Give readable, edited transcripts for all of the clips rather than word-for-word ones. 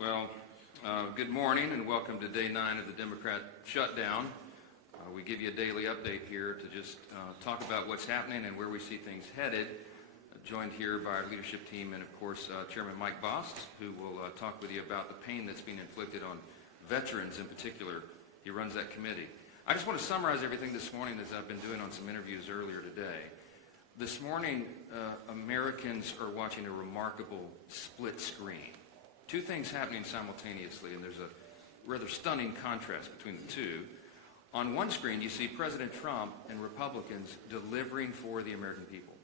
Well, good morning and welcome to day 9 of the Democrat shutdown. We give you a daily update here to just talk about what's happening and where we see things headed. Joined here by our leadership team and, of course, Chairman Mike Bost, who will talk with you about the pain that's being inflicted on veterans in particular. He runs that committee. I just want to summarize everything this morning as I've been doing on some interviews earlier today. This morning, Americans are watching a remarkable split screen. Two things happening simultaneously, and there's a rather stunning contrast between the two. On one screen, you see President Trump and Republicans delivering for the American people.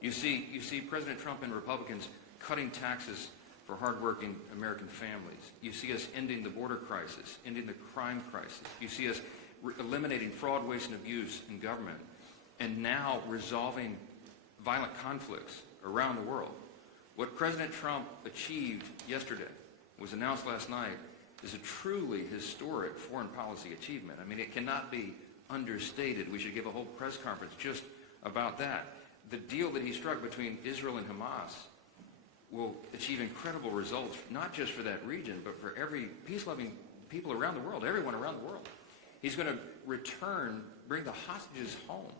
You see President Trump and Republicans cutting taxes for hardworking American families. You see us ending the border crisis, ending the crime crisis. You see us eliminating fraud, waste, and abuse in government, and now resolving violent conflicts around the world. What President Trump achieved yesterday, was announced last night, is a truly historic foreign policy achievement. I mean, it cannot be understated. We should give a whole press conference just about that. The deal that he struck between Israel and Hamas will achieve incredible results, not just for that region, but for every peace-loving people around the world, everyone around the world. He's going to bring the hostages home.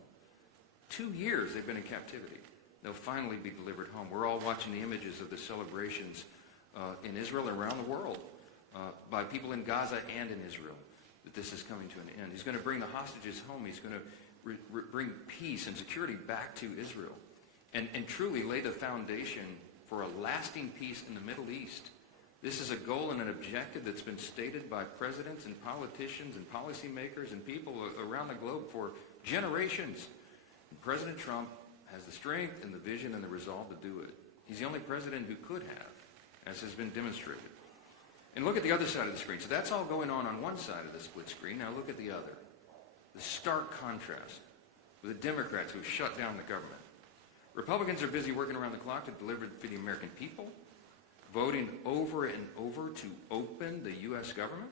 2 years they've been in captivity. They'll finally be delivered home. We're all watching the images of the celebrations in Israel and around the world by people in Gaza and in Israel, that this is coming to an end. He's going to bring the hostages home. He's going to bring peace and security back to Israel and truly lay the foundation for a lasting peace in the Middle East. This is a goal and an objective that's been stated by presidents and politicians and policymakers and people around the globe for generations. And President Trump has the strength and the vision and the resolve to do it. He's the only president who could have, as has been demonstrated. And look at the other side of the screen. So that's all going on one side of the split screen. Now look at the other. The stark contrast with the Democrats who have shut down the government. Republicans are busy working around the clock to deliver for the American people, voting over and over to open the U.S. government,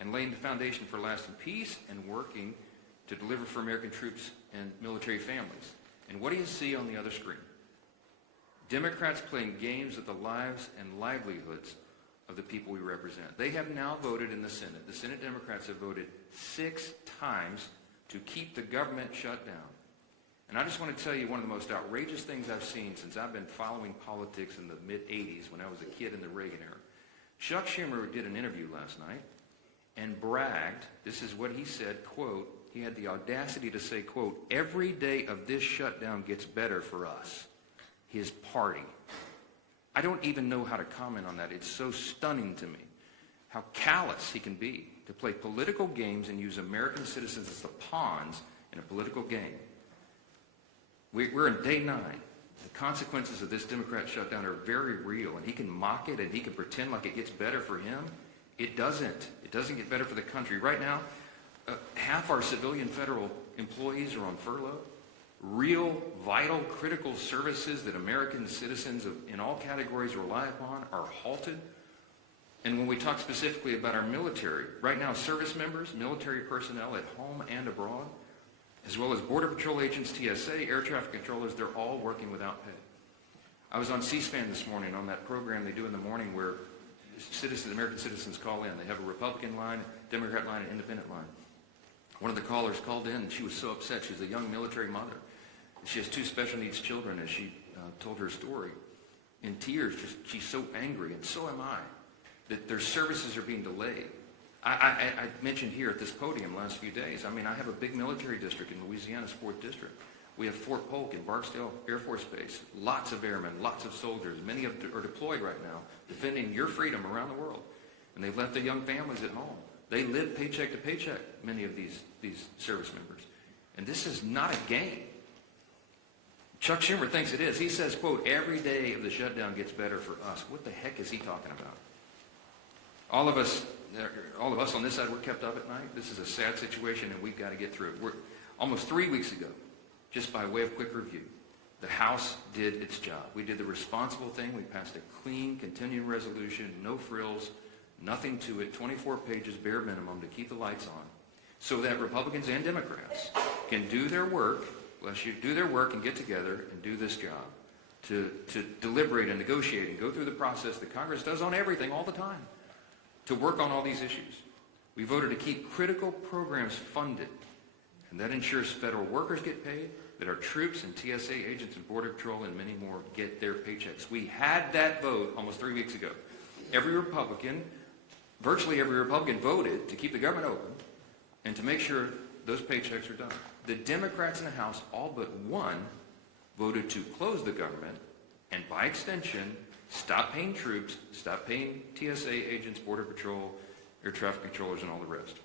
and laying the foundation for lasting peace and working to deliver for American troops and military families. And what do you see on the other screen? Democrats playing games with the lives and livelihoods of the people we represent. They have now voted in the Senate. The Senate Democrats have voted 6 times to keep the government shut down. And I just want to tell you one of the most outrageous things I've seen since I've been following politics in the mid-'80s when I was a kid in the Reagan era. Chuck Schumer did an interview last night and bragged, this is what he said, quote, he had the audacity to say, quote, every day of this shutdown gets better for us, his party. I don't even know how to comment on that. It's so stunning to me how callous he can be to play political games and use American citizens as the pawns in a political game. We're in day 9. The consequences of this Democrat shutdown are very real, and he can mock it and he can pretend like it gets better for him. It doesn't. It doesn't get better for the country. Right now, half our civilian federal employees are on furlough. Real, vital, critical services that American citizens in all categories rely upon are halted. And when we talk specifically about our military, right now service members, military personnel at home and abroad, as well as Border Patrol agents, TSA, air traffic controllers, they're all working without pay. I was on C-SPAN this morning on that program they do in the morning where American citizens call in. They have a Republican line, Democrat line, and independent line. One of the callers called in, and she was so upset. She's a young military mother. She has 2 special needs children, as she told her story. In tears, she's so angry, and so am I, that their services are being delayed. I mentioned here at this podium last few days, I mean, I have a big military district in Louisiana's 4th District. We have Fort Polk in Barksdale Air Force Base. Lots of airmen, lots of soldiers. Many are deployed right now, defending your freedom around the world. And they've left their young families at home. They live paycheck to paycheck, many of these service members. And this is not a game. Chuck Schumer thinks it is. He says, quote, every day of the shutdown gets better for us. What the heck is he talking about? All of us on this side, we're kept up at night. This is a sad situation, and we've got to get through it. Almost 3 weeks ago, just by way of quick review, the House did its job. We did the responsible thing. We passed a clean, continuing resolution, no frills, nothing to it, 24 pages, bare minimum, to keep the lights on, so that Republicans and Democrats can do their work, and get together and do this job. to deliberate and negotiate and go through the process that Congress does on everything all the time, to work on all these issues. We voted to keep critical programs funded, and that ensures federal workers get paid, that our troops and TSA agents and Border Patrol and many more get their paychecks. We had that vote almost 3 weeks ago. Virtually every Republican voted to keep the government open and to make sure those paychecks are done. The Democrats in the House, all but one, voted to close the government and, by extension, stop paying troops, stop paying TSA agents, Border Patrol, air traffic controllers, and all the rest.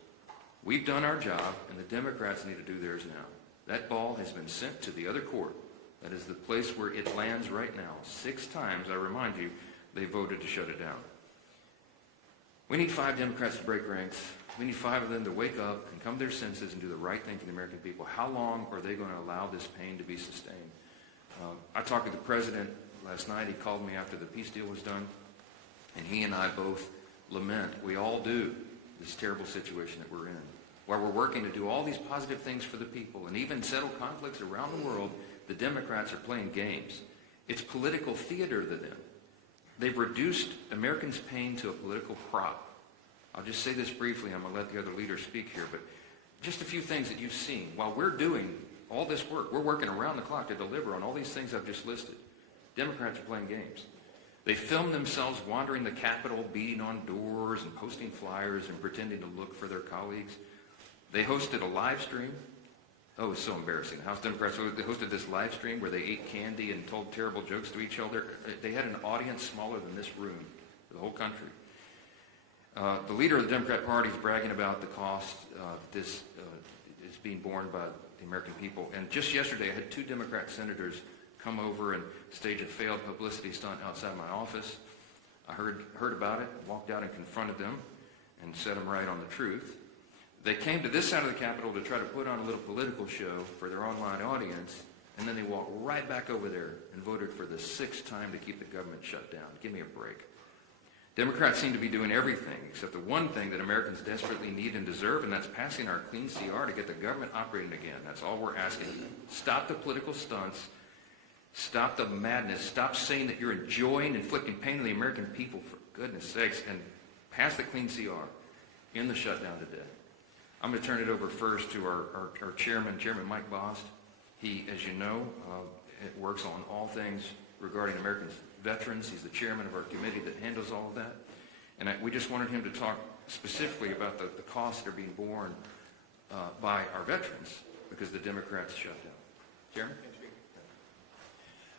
We've done our job, and the Democrats need to do theirs now. That ball has been sent to the other court. That is the place where it lands right now. 6 times, I remind you, they voted to shut it down. We need 5 Democrats to break ranks. We need 5 of them to wake up and come to their senses and do the right thing for the American people. How long are they going to allow this pain to be sustained? I talked to the president last night. He called me after the peace deal was done, and he and I both lament, we all do, this terrible situation that we're in. While we're working to do all these positive things for the people and even settle conflicts around the world, the Democrats are playing games. It's political theater to them. They've reduced Americans' pain to a political prop. I'll just say this briefly. I'm going to let the other leaders speak here, but just a few things that you've seen. While we're doing all this work, we're working around the clock to deliver on all these things I've just listed. Democrats are playing games. They film themselves wandering the Capitol, beating on doors and posting flyers and pretending to look for their colleagues. They hosted a live stream. Oh, it was so embarrassing. House Democrats, they hosted this live stream where they ate candy and told terrible jokes to each other. They had an audience smaller than this room for the whole country. The leader of the Democrat Party is bragging about the cost this is being borne by the American people. And just yesterday, I had 2 Democrat senators come over and stage a failed publicity stunt outside my office. I heard about it, walked out and confronted them and set them right on the truth. They came to this side of the Capitol to try to put on a little political show for their online audience, and then they walked right back over there and voted for the 6th time to keep the government shut down. Give me a break. Democrats seem to be doing everything except the one thing that Americans desperately need and deserve, and that's passing our clean CR to get the government operating again. That's all we're asking. Stop the political stunts. Stop the madness. Stop saying that you're enjoying inflicting pain on the American people, for goodness sakes, and pass the clean CR in the shutdown today. I'm going to turn it over first to our chairman, Chairman Mike Bost. He, as you know, works on all things regarding American veterans. He's the chairman of our committee that handles all of that. And we just wanted him to talk specifically about the costs that are being borne by our veterans because the Democrats shut down. Chairman?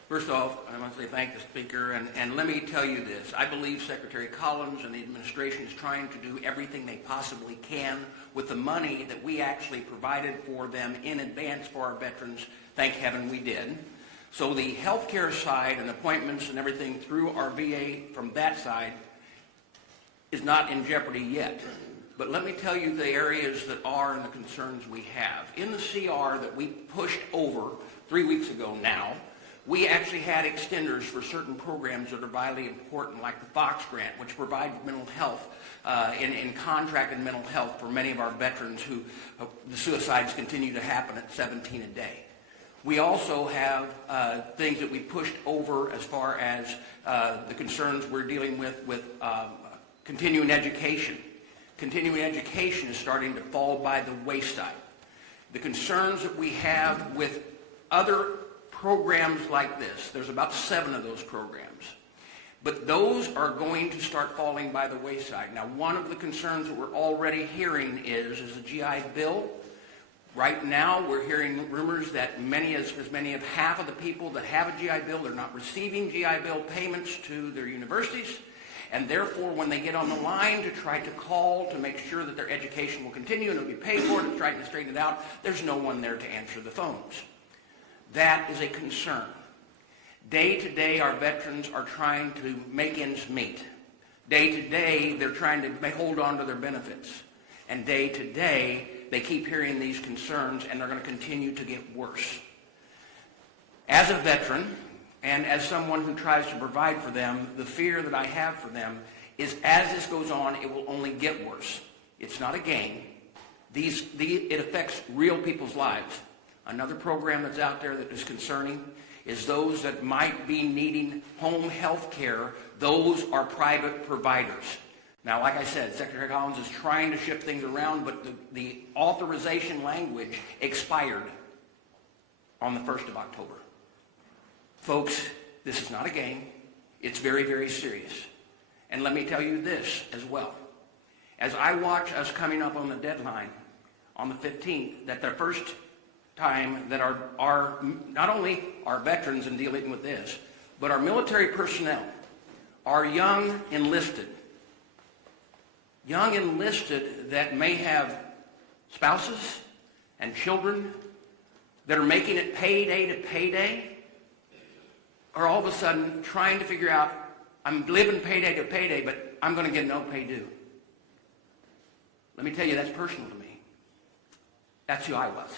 First off, I want to say thank the Speaker, and let me tell you this. I believe Secretary Collins and the administration is trying to do everything they possibly can with the money that we actually provided for them in advance for our veterans. Thank heaven we did. So the health care side and appointments and everything through our VA from that side is not in jeopardy yet. But let me tell you the areas that are and the concerns we have. In the CR that we pushed over 3 weeks ago now, we actually had extenders for certain programs that are vitally important, like the Fox Grant, which provides mental health in contracted mental health for many of our veterans who the suicides continue to happen at 17 a day. We also have things that we pushed over as far as the concerns we're dealing with continuing education. Continuing education is starting to fall by the wayside. The concerns that we have with other programs like this, there's about 7 of those programs, but those are going to start falling by the wayside. Now, one of the concerns that we're already hearing is the GI Bill. Right now, we're hearing rumors that as many as half of the people that have a GI Bill, they're not receiving GI Bill payments to their universities, and therefore, when they get on the line to try to call to make sure that their education will continue and it'll be paid for and try to straighten it out, there's no one there to answer the phones. That is a concern. Day to day, our veterans are trying to make ends meet. Day to day, they're trying to hold on to their benefits. And day to day, they keep hearing these concerns, and they're going to continue to get worse. As a veteran, and as someone who tries to provide for them, the fear that I have for them is as this goes on, it will only get worse. It's not a game. It affects real people's lives. Another program that's out there that is concerning is those that might be needing home health care. Those are private providers. Now, like I said, Secretary Collins is trying to shift things around, but the authorization language expired on the 1st of October. Folks, this is not a game. It's very, very serious. And let me tell you this as well. As I watch us coming up on the deadline on the 15th, that the first time that our not only our veterans in dealing with this, but our military personnel, our young enlisted that may have spouses and children that are making it payday to payday, are all of a sudden trying to figure out, I'm living payday to payday, but I'm going to get no pay due. Let me tell you, that's personal to me. That's who I was.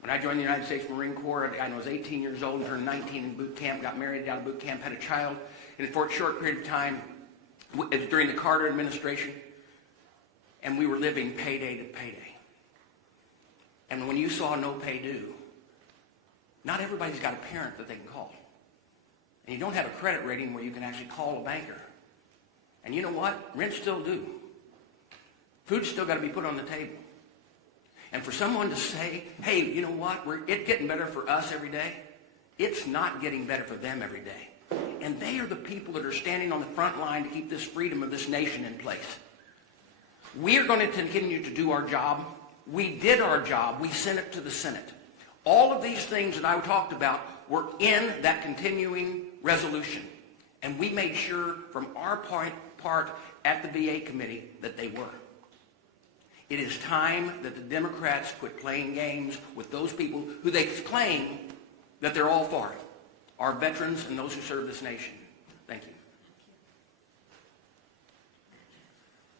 When I joined the United States Marine Corps, I was 18 years old, turned 19 in boot camp, got married out of boot camp, had a child. And for a short period of time, it was during the Carter administration, and we were living payday to payday. And when you saw no pay due, not everybody's got a parent that they can call. And you don't have a credit rating where you can actually call a banker. And you know what? Rent's still due. Food's still got to be put on the table. And for someone to say, hey, you know what? It's getting better for us every day. It's not getting better for them every day. And they are the people that are standing on the front line to keep this freedom of this nation in place. We are going to continue to do our job. We did our job. We sent it to the Senate. All of these things that I talked about were in that continuing resolution. And we made sure from our part at the VA committee that they were. It is time that the Democrats quit playing games with those people who they claim that they're all for, our veterans and those who serve this nation. Thank you.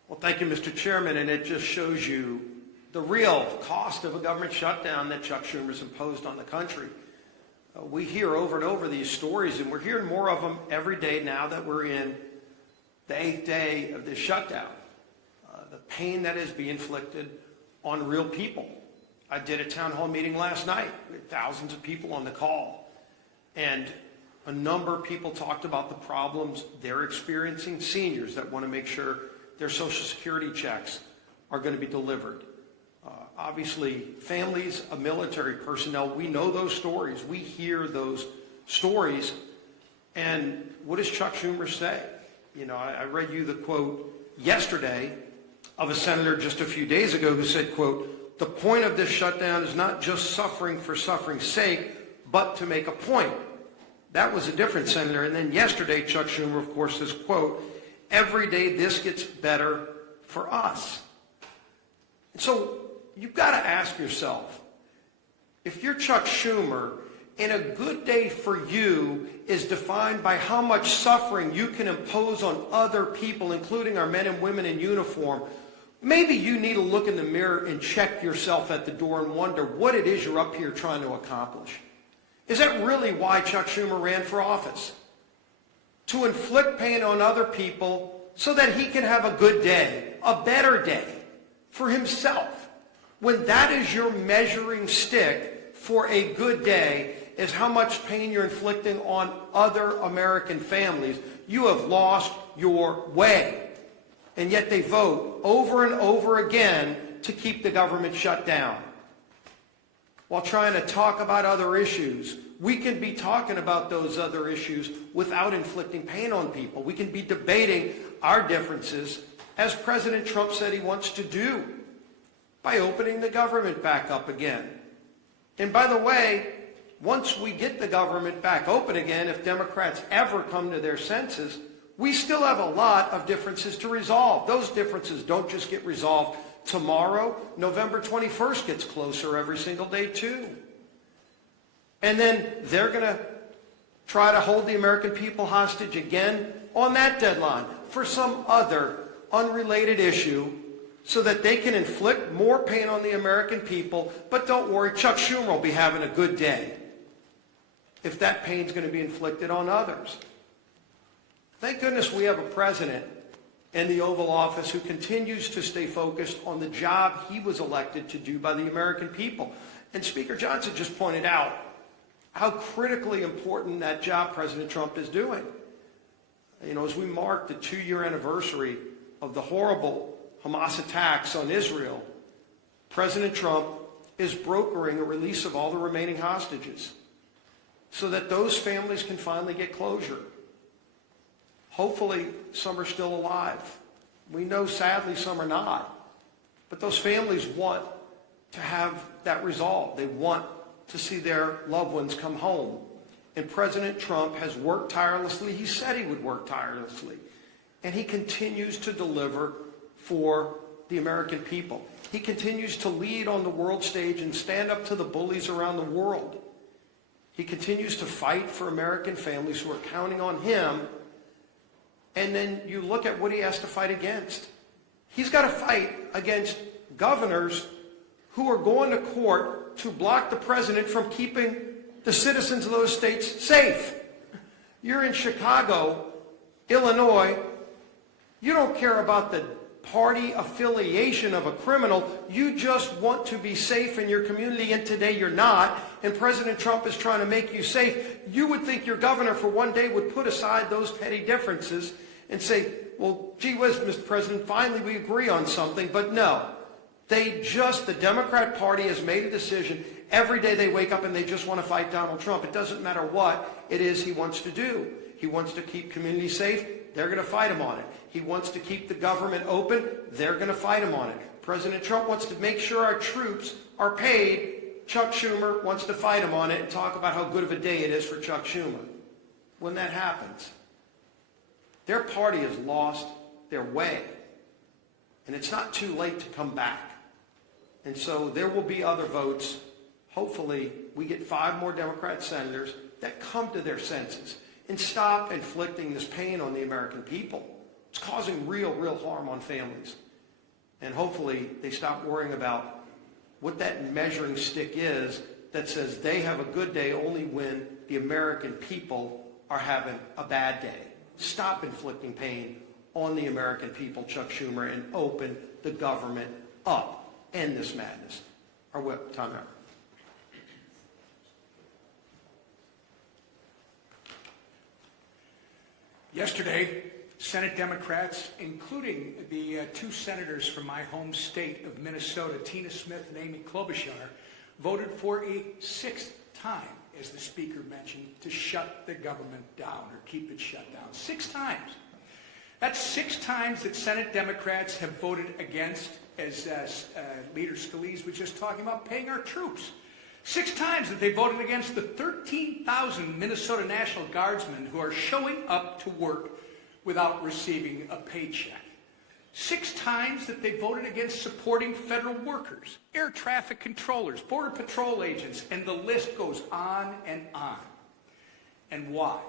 Well, thank you, Mr. Chairman, and it just shows you the real cost of a government shutdown that Chuck Schumer's imposed on the country. We hear over and over these stories, and we're hearing more of them every day now that we're in the 8th day of this shutdown. The pain that is being inflicted on real people. I did a town hall meeting last night with thousands of people on the call, and a number of people talked about the problems they're experiencing. Seniors that want to make sure their Social Security checks are going to be delivered. Obviously, families of military personnel, we know those stories. We hear those stories. And what does Chuck Schumer say? You know, I read you the quote yesterday of a senator just a few days ago who said, quote, "The point of this shutdown is not just suffering for suffering's sake, but to make a point." That was a different senator. And then yesterday, Chuck Schumer, of course, says, quote, "Every day this gets better for us." And so you've got to ask yourself, if you're Chuck Schumer, and a good day for you is defined by how much suffering you can impose on other people, including our men and women in uniform, maybe you need to look in the mirror and check yourself at the door and wonder what it is you're up here trying to accomplish. Is that really why Chuck Schumer ran for office? To inflict pain on other people so that he can have a good day, a better day for himself. When that is your measuring stick for a good day, is how much pain you're inflicting on other American families, you have lost your way. And yet they vote over and over again to keep the government shut down. While trying to talk about other issues, we can be talking about those other issues without inflicting pain on people. We can be debating our differences, as President Trump said he wants to do, by opening the government back up again. And by the way, once we get the government back open again, if Democrats ever come to their senses, we still have a lot of differences to resolve. Those differences don't just get resolved tomorrow. November 21st gets closer every single day too. And then they're going to try to hold the American people hostage again on that deadline for some other unrelated issue so that they can inflict more pain on the American people. But don't worry, Chuck Schumer will be having a good day if that pain's going to be inflicted on others. Thank goodness we have a president in the Oval Office who continues to stay focused on the job he was elected to do by the American people. And Speaker Johnson just pointed out how critically important that job President Trump is doing. You know, as we mark the 2-year anniversary of the horrible Hamas attacks on Israel, President Trump is brokering a release of all the remaining hostages so that those families can finally get closure. Hopefully, some are still alive. We know, sadly, some are not. But those families want to have that resolved. They want to see their loved ones come home. And President Trump has worked tirelessly. He said he would work tirelessly. And he continues to deliver for the American people. He continues to lead on the world stage and stand up to the bullies around the world. He continues to fight for American families who are counting on him. And then you look at what he has to fight against. He's got to fight against governors who are going to court to block the president from keeping the citizens of those states safe. You're in Chicago, Illinois. You don't care about the party affiliation of a criminal. You just want to be safe in your community, and today you're not. And President Trump is trying to make you safe. You would think your governor for one day would put aside those petty differences and say, well, gee whiz, Mr. President, finally we agree on something. But no, the Democrat Party has made a decision. Every day they wake up and they just want to fight Donald Trump. It doesn't matter what it is he wants to do. He wants to keep communities safe. They're going to fight him on it. He wants to keep the government open. They're going to fight him on it. President Trump wants to make sure our troops are paid. Chuck Schumer wants to fight him on it and talk about how good of a day it is for Chuck Schumer. When that happens, their party has lost their way. And it's not too late to come back. And so there will be other votes. Hopefully, we get 5 more Democrat senators that come to their senses and stop inflicting this pain on the American people. It's causing real harm on families. And hopefully, they stop worrying about what that measuring stick is that says they have a good day only when the American people are having a bad day. Stop inflicting pain on the American people, Chuck Schumer, and open the government up. End this madness. Our whip, time out. Yesterday, Senate Democrats, including the 2 senators from my home state of Minnesota, Tina Smith and Amy Klobuchar, voted for a 6th time, as the Speaker mentioned, to shut the government down or keep it shut down. 6 times. That's 6 times that Senate Democrats have voted against, as Leader Scalise was just talking about, paying our troops. 6 times that they voted against the 13,000 Minnesota National Guardsmen who are showing up to work without receiving a paycheck. 6 times that they voted against supporting federal workers, air traffic controllers, border patrol agents, and the list goes on and on. And why?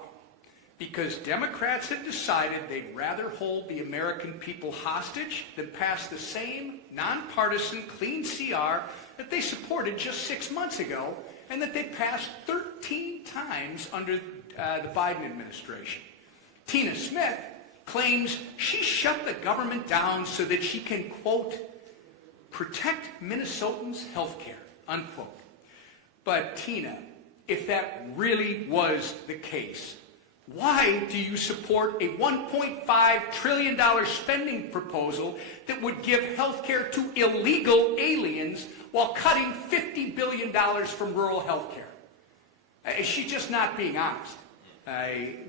Because Democrats had decided they'd rather hold the American people hostage than pass the same nonpartisan clean CR that they supported just 6 months ago and that they passed 13 times under the Biden administration. Tina Smith claims she shut the government down so that she can, quote, protect Minnesotans' health care, unquote. But Tina, if that really was the case, why do you support a $1.5 trillion spending proposal that would give health care to illegal aliens while cutting $50 billion from rural health care? Is she just not being honest?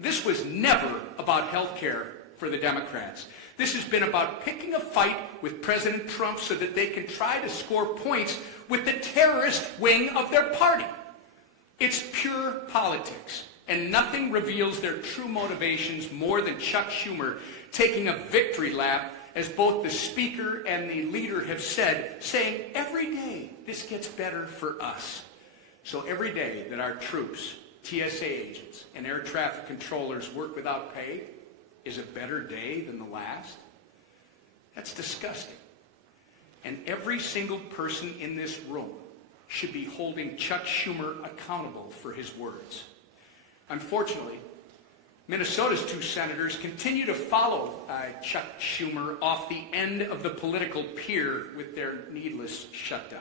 This was never about health care for the Democrats. This has been about picking a fight with President Trump so that they can try to score points with the terrorist wing of their party. It's pure politics. And nothing reveals their true motivations more than Chuck Schumer taking a victory lap, as both the Speaker and the leader have said, saying every day this gets better for us. So every day that our troops, TSA agents, and air traffic controllers work without pay is a better day than the last? That's disgusting. And every single person in this room should be holding Chuck Schumer accountable for his words. Unfortunately, Minnesota's 2 senators continue to follow Chuck Schumer off the end of the political pier with their needless shutdown.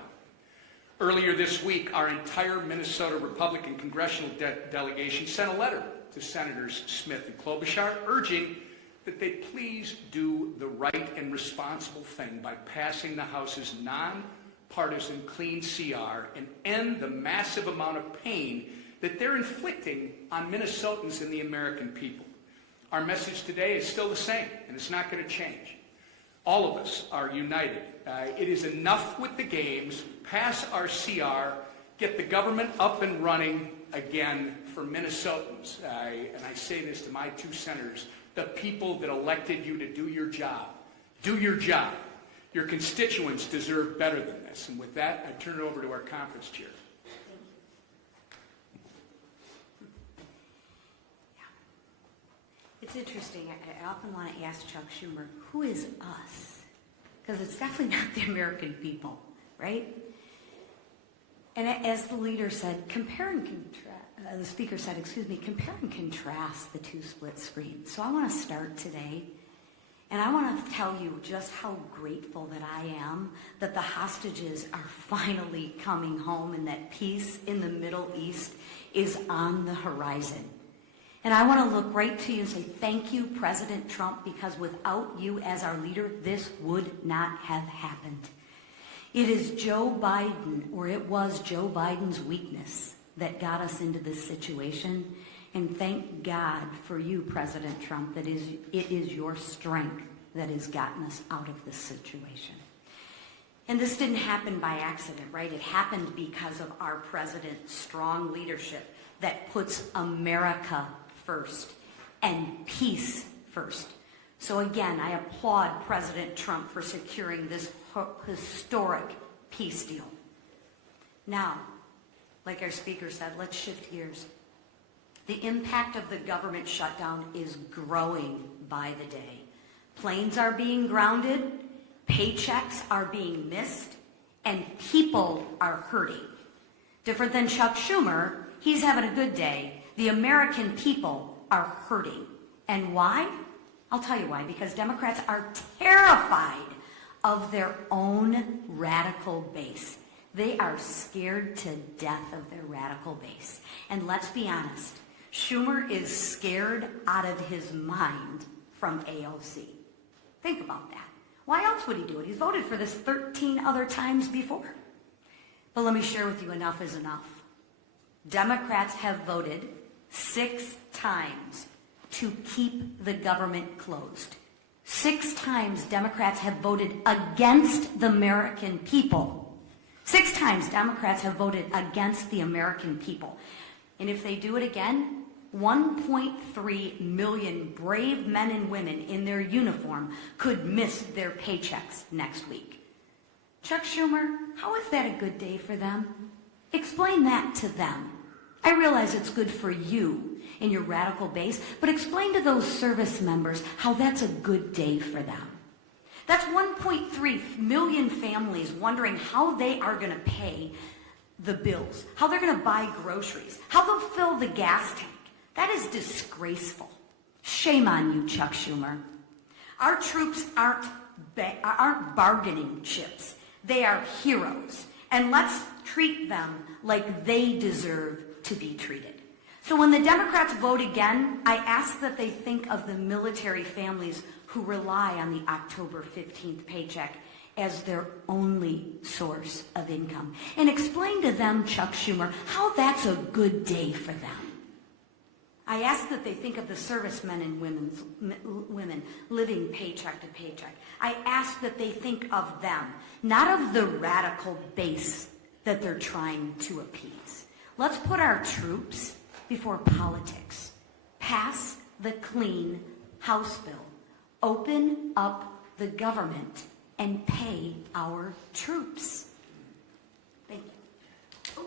Earlier this week, our entire Minnesota Republican congressional delegation sent a letter to Senators Smith and Klobuchar urging that they please do the right and responsible thing by passing the House's nonpartisan clean CR and end the massive amount of pain that they're inflicting on Minnesotans and the American people. Our message today is still the same, and it's not going to change. All of us are united. It is enough with the games. Pass our CR. Get the government up and running again for Minnesotans. And I say this to my two senators, the people that elected you to do your job. Do your job. Your constituents deserve better than this. And with that, I turn it over to our conference chair. It's interesting. I often want to ask Chuck Schumer, who is us? Because it's definitely not the American people, right? And as the leader said, compare and contrast, the speaker said, compare and contrast the two split screens. So I want to start today, and I want to tell you just how grateful that I am that the hostages are finally coming home and that peace in the Middle East is on the horizon. And I want to look right to you and say, thank you, President Trump, because without you as our leader, this would not have happened. It is Joe Biden, or it was Joe Biden's weakness that got us into this situation. And thank God for you, President Trump, that it is your strength that has gotten us out of this situation. And this didn't happen by accident, right? It happened because of our president's strong leadership that puts America first and peace first. So again, I applaud President Trump for securing this historic peace deal. Now, like our speaker said, let's shift gears. The impact of the government shutdown is growing by the day. Planes are being grounded, paychecks are being missed, and people are hurting. Different than Chuck Schumer, he's having a good day. The American people are hurting. And why? I'll tell you why. Because Democrats are terrified of their own radical base. They are scared to death of their radical base. And let's be honest, Schumer is scared out of his mind from AOC. Think about that. Why else would he do it? He's voted for this 13 other times before. But let me share with you, enough is enough. Democrats have voted 6 times to keep the government closed. 6 times Democrats have voted against the American people. 6 times Democrats have voted against the American people. And if they do it again, 1.3 million brave men and women in their uniform could miss their paychecks next week. Chuck Schumer, how is that a good day for them? Explain that to them. I realize it's good for you and your radical base, but explain to those service members how that's a good day for them. That's 1.3 million families wondering how they are going to pay the bills, how they're going to buy groceries, how they'll fill the gas tank. That is disgraceful. Shame on you, Chuck Schumer. Our troops aren't bargaining chips. They are heroes. And let's treat them like they deserve to be treated. So when the Democrats vote again, I ask that they think of the military families who rely on the October 15th paycheck as their only source of income. And explain to them, Chuck Schumer, how that's a good day for them. I ask that they think of the servicemen and women living paycheck to paycheck. I ask that they think of them, not of the radical base that they're trying to appease. Let's put our troops before politics. Pass the clean House bill. Open up the government and pay our troops. Thank you.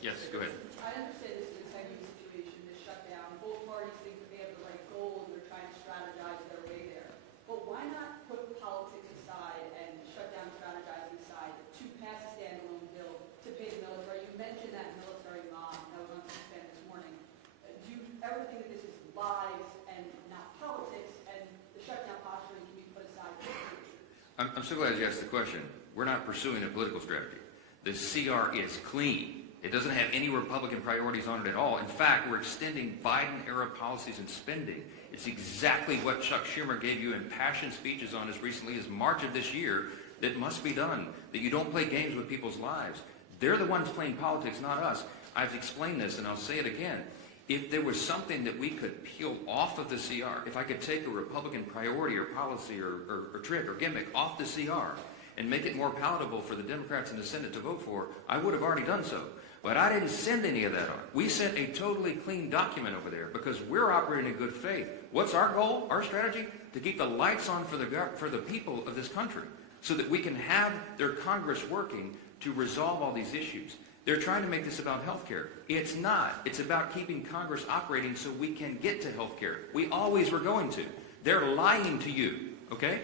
Yes, go ahead. I understand this is a heavy situation, this shutdown. Both parties think that they have the right goal and they're trying to strategize their way there. But why not put politics aside and shut down strategizing aside to pass a standalone bill to pay the military? You mentioned that military mom that was on C-SPAN this morning. Do you ever think that this is lies and not politics, and the shutdown posturing can be put aside for the future? I'm so glad you asked the question. We're not pursuing a political strategy. The CR is clean. It doesn't have any Republican priorities on it at all. In fact, we're extending Biden-era policies and spending. It's exactly what Chuck Schumer gave you impassioned speeches on as recently as March of this year, that must be done, that you don't play games with people's lives. They're the ones playing politics, not us. I've explained this, and I'll say it again. If there was something that we could peel off of the CR, if I could take a Republican priority or policy or trick or gimmick off the CR and make it more palatable for the Democrats in the Senate to vote for, I would have already done so. But I didn't send any of that on. We sent a totally clean document over there because we're operating in good faith. What's our goal, our strategy? To keep the lights on for the people of this country so that we can have their Congress working to resolve all these issues. They're trying to make this about health care. It's not. It's about keeping Congress operating so we can get to health care. We always were going to. They're lying to you, okay?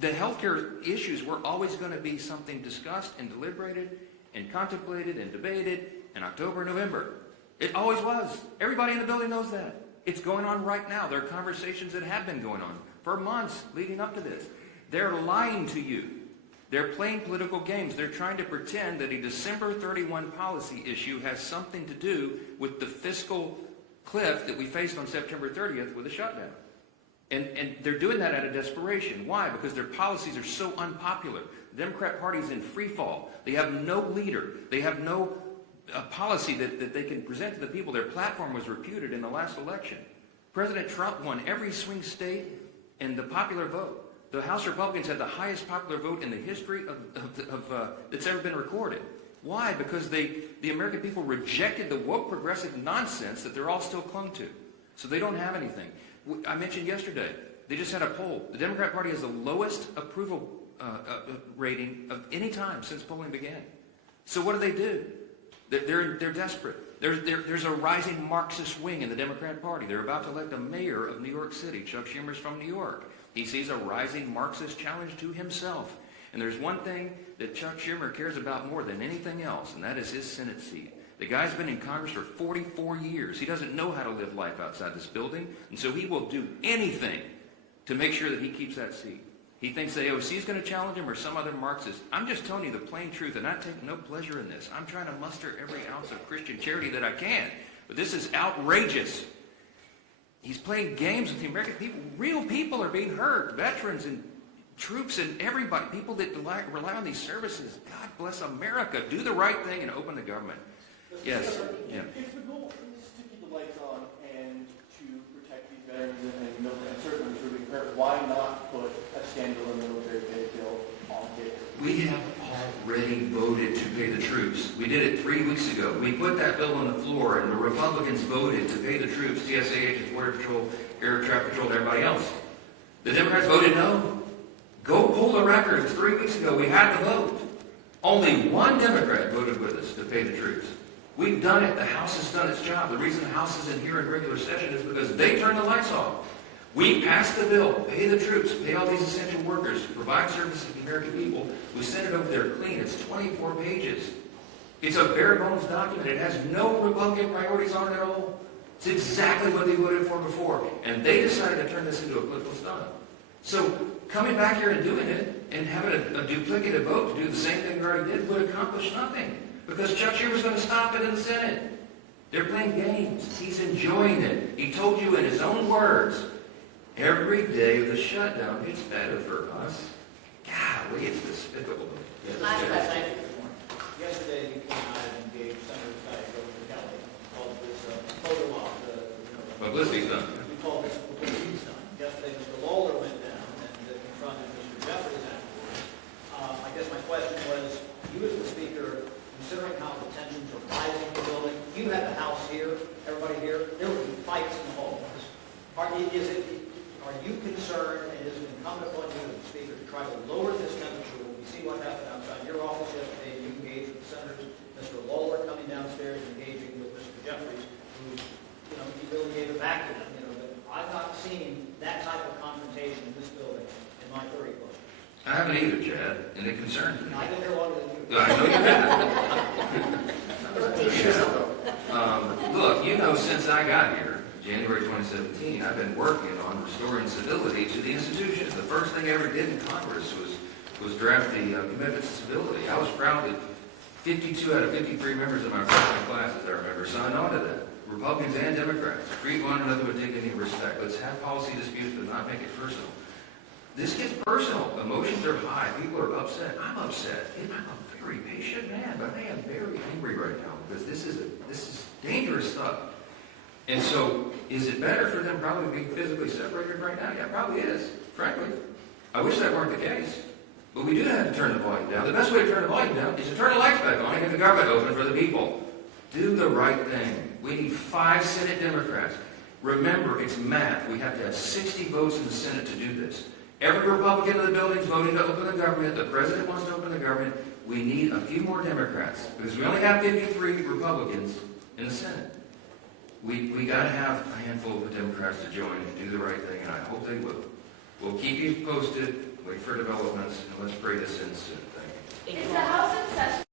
The health care issues were always going to be something discussed and deliberated and contemplated and debated in October and November. It always was. Everybody in the building knows that. It's going on right now. There are conversations that have been going on for months leading up to this. They're lying to you. They're playing political games. They're trying to pretend that a December 31 policy issue has something to do with the fiscal cliff that we faced on September 30th with a shutdown. And they're doing that out of desperation. Why? Because their policies are so unpopular. The Democrat Party is in free fall. They have no leader. They have no policy that they can present to the people. Their platform was reputed in the last election. President Trump won every swing state in the popular vote. The House Republicans had the highest popular vote in the history that's ever been recorded. Why? Because the American people rejected the woke progressive nonsense that they're all still clung to. So they don't have anything. I mentioned yesterday, they just had a poll. The Democrat Party has the lowest approval rating of any time since polling began. So what do? They're desperate. There's a rising Marxist wing in the Democrat Party. They're about to elect a mayor of New York City. Chuck Schumer's from New York. He sees a rising Marxist challenge to himself. And there's one thing that Chuck Schumer cares about more than anything else, and that is his Senate seat. The guy's been in Congress for 44 years. He doesn't know how to live life outside this building, and so he will do anything to make sure that he keeps that seat. He thinks the AOC is going to challenge him or some other Marxist. I'm just telling you the plain truth, and I take no pleasure in this. I'm trying to muster every ounce of Christian charity that I can. But this is outrageous. He's playing games with the American people. Real people are being hurt. Veterans and troops and everybody. People that rely on these services. God bless America. Do the right thing and open the government. Yes. Yeah. If the goal is to keep the lights on and to protect these veterans and certainly to repair, why not put a standalone military pay bill on the table? We have already voted to pay the troops. We did it 3 weeks ago. We put that bill on the floor, and the Republicans voted to pay the troops, TSA agents, Border Patrol, Air Traffic Patrol, and everybody else. The Democrats voted no. Go pull the records. 3 weeks ago, we had the vote. Only one Democrat voted with us to pay the troops. We've done it. The House has done its job. The reason the House is in here in regular session is because they turned the lights off. We passed the bill, pay the troops, pay all these essential workers, provide services to the American people. We sent it over there clean. It's 24 pages. It's a bare bones document. It has no Republican priorities on it at all. It's exactly what they voted for before. And they decided to turn this into a political stunt. So coming back here and doing it and having a duplicative vote to do the same thing we already did would accomplish nothing. Because Chuck Schumer's going to stop it in the Senate. They're playing games. He's enjoying it. He told you in his own words, every day of the shutdown gets better for us. Golly, it's despicable. Yesterday, you came out and engaged Senator Kelly, called this photo op. Publicity stunt. We called this publicity stunt. Yesterday, Mr. Lawler went down and confronted Mr. Jeffries afterwards. I guess my question was, you as the Speaker, considering how the tensions are rising in the building, you had the House here, everybody here, there would be fights in the hallways. Are you concerned, and is it incumbent upon you as the Speaker to try to lower this temperature? When we see what happened outside your office yesterday, you engaged with the senators, Mr. Lawler coming downstairs, engaging with Mr. Jeffries, who, he really gave it back to them. But I've not seen that type of confrontation in this building in my 30 years. I haven't either, Chad, and it concerns me. I've been here longer than you. I know you have. Look, since I got here, January 2017, I've been working on restoring civility to the institutions. The first thing I ever did in Congress was draft the Commitment to Civility. I was proud that 52 out of 53 members of my freshman class, as I remember, signed on to that. Republicans and Democrats. Treat one another with dignity and respect. Let's have policy disputes, but not make it personal. This gets personal. Emotions are high. People are upset. I'm upset. I'm a very patient man, but I am very angry right now because this is dangerous stuff. And so, is it better for them probably being physically separated right now? Yeah, it probably is, frankly. I wish that weren't the case. But we do have to turn the volume down. The best way to turn the volume down is to turn the lights back on and get the government open for the people. Do the right thing. We need 5 Senate Democrats. Remember, it's math. We have to have 60 votes in the Senate to do this. Every Republican in the building is voting to open the government. The president wants to open the government. We need a few more Democrats because we only have 53 Republicans in the Senate. We got to have a handful of Democrats to join and do the right thing, and I hope they will. We'll keep you posted, wait for developments, and let's pray this in soon. Thank you. Is the House in session?